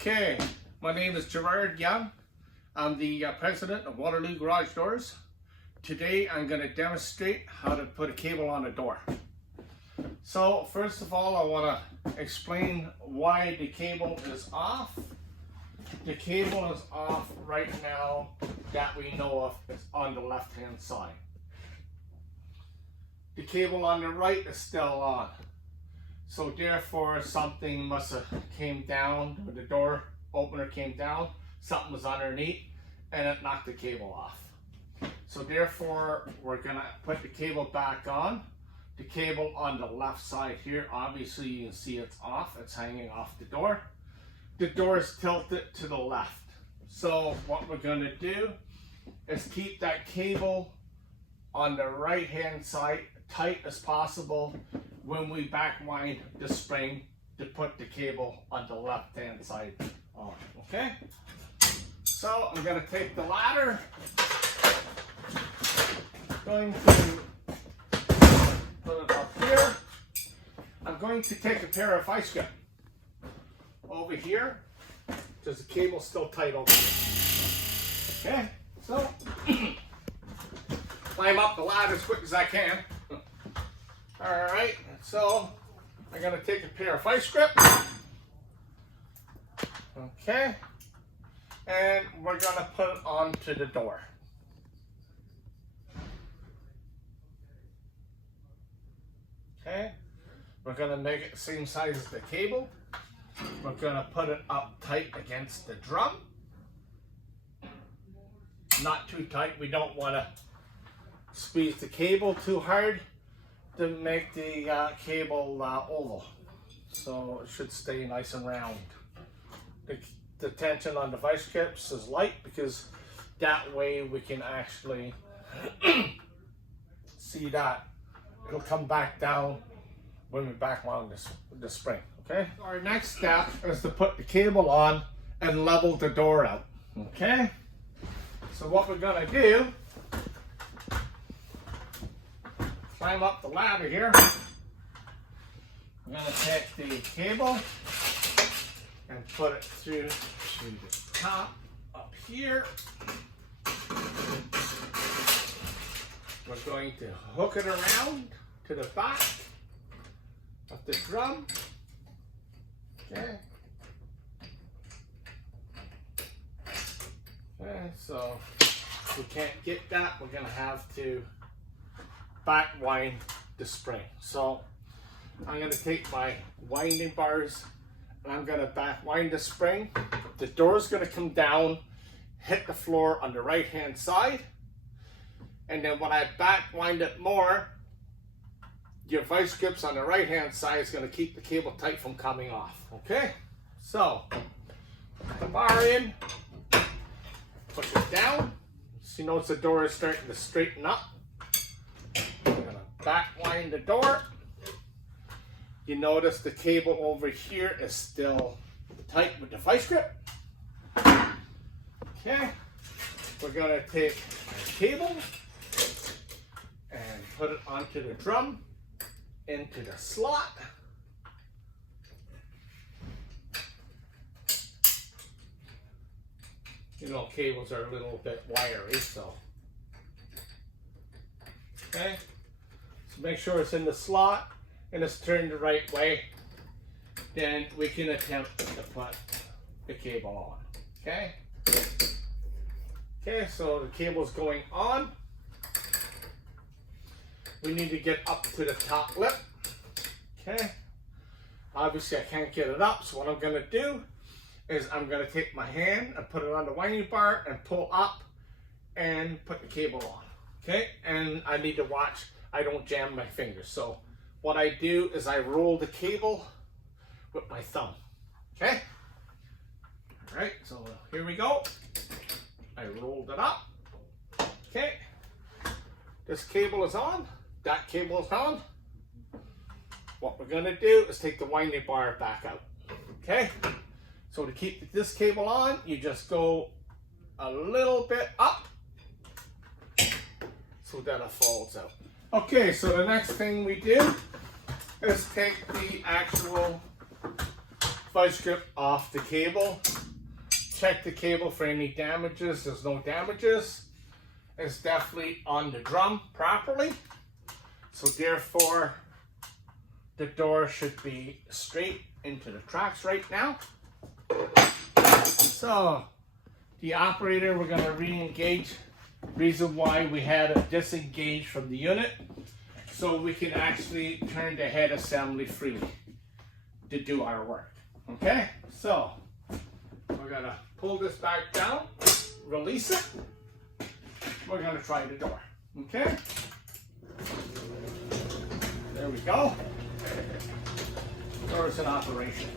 Okay, my name is Gerard Young. I'm the president of Waterloo Garage Doors. Today I'm going to demonstrate how to put a cable on a door. So first of all, I want to explain why the cable is off. The cable is off right now that we know of. It's on the left hand side. The cable on the right is still on. So therefore something must have came down, when the door opener came down, something was underneath and it knocked the cable off. So therefore we're gonna put the cable back on. The cable on the left side here, obviously you can see it's off, it's hanging off the door. The door is tilted to the left. So what we're gonna do is keep that cable on the right hand side tight as possible when we back wind the spring to put the cable on the left hand side on. Okay, so I'm going to take the ladder, going to put it up here. I'm going to take a pair of vice grip over here because the cable's still tight over here. Okay, so climb up the ladder as quick as I can. Alright, so I'm going to take a pair of vice grip. Okay, and we're going to put it onto the door. Okay, we're going to make it the same size as the cable. We're going to put it up tight against the drum. Not too tight, we don't want to squeeze the cable too hard to make the cable oval, so it should stay nice and round. The tension on the vice grips is light because that way we can actually see that it'll come back down when we back mount the spring. Okay. Our next step is to put the cable on and level the door out. Okay. So what we're gonna do, climb up the ladder here. I'm going to take the cable and put it through to the top up here. We're going to hook it around to the back of the drum. Okay. Okay, so if we can't get that, we're going to have to back wind the spring. So I'm going to take my winding bars and I'm going to back wind the spring. The door is going to come down, hit the floor on the right hand side, and then when I back wind it more, your vice grips on the right hand side is going to keep the cable tight from coming off. Okay, so put the bar in, push it down. So you notice the door is starting to straighten up. Back wind the door. You notice the cable over here is still tight with the vice grip. Okay, we're going to take our cable and put it onto the drum, into the slot. You know, cables are a little bit wiry, so. Okay. Make sure it's in the slot and it's turned the right way, then we can attempt to put the cable on. Okay, okay, so the cable's going on. We need to get up to the top lip. Okay, obviously I can't get it up, so what I'm going to do is I'm going to take my hand and put it on the winding bar and pull up and put the cable on. Okay, and I need to watch I don't jam my fingers. So what I do is I roll the cable with my thumb. Okay? All right, so here we go. I rolled it up. Okay. This cable is on. That cable is on. What we're gonna do is take the winding bar back out. Okay? So to keep this cable on, you just go a little bit up so that it falls out. Okay, so the next thing we do is take the actual vice grip off the cable. Check the cable for any damages. There's no damages. It's definitely on the drum properly. So therefore, the door should be straight into the tracks right now. So the operator, we're going to re-engage. Reason why we had it disengaged from the unit, so we can actually turn the head assembly freely to do our work. Okay, so we're going to pull this back down, release it. We're going to try the door. Okay, there we go. Door is in operation.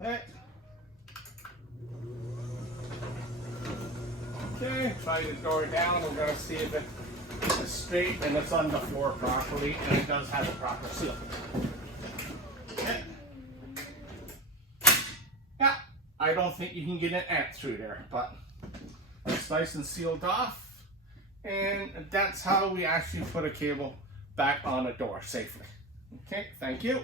Okay. Okay, try the door down. We're going to see if it is straight and it's on the floor properly and it does have a proper seal. Okay. Yeah, I don't think you can get an ant through there, but it's nice and sealed off. And that's how we actually put a cable back on a door safely. Okay, thank you.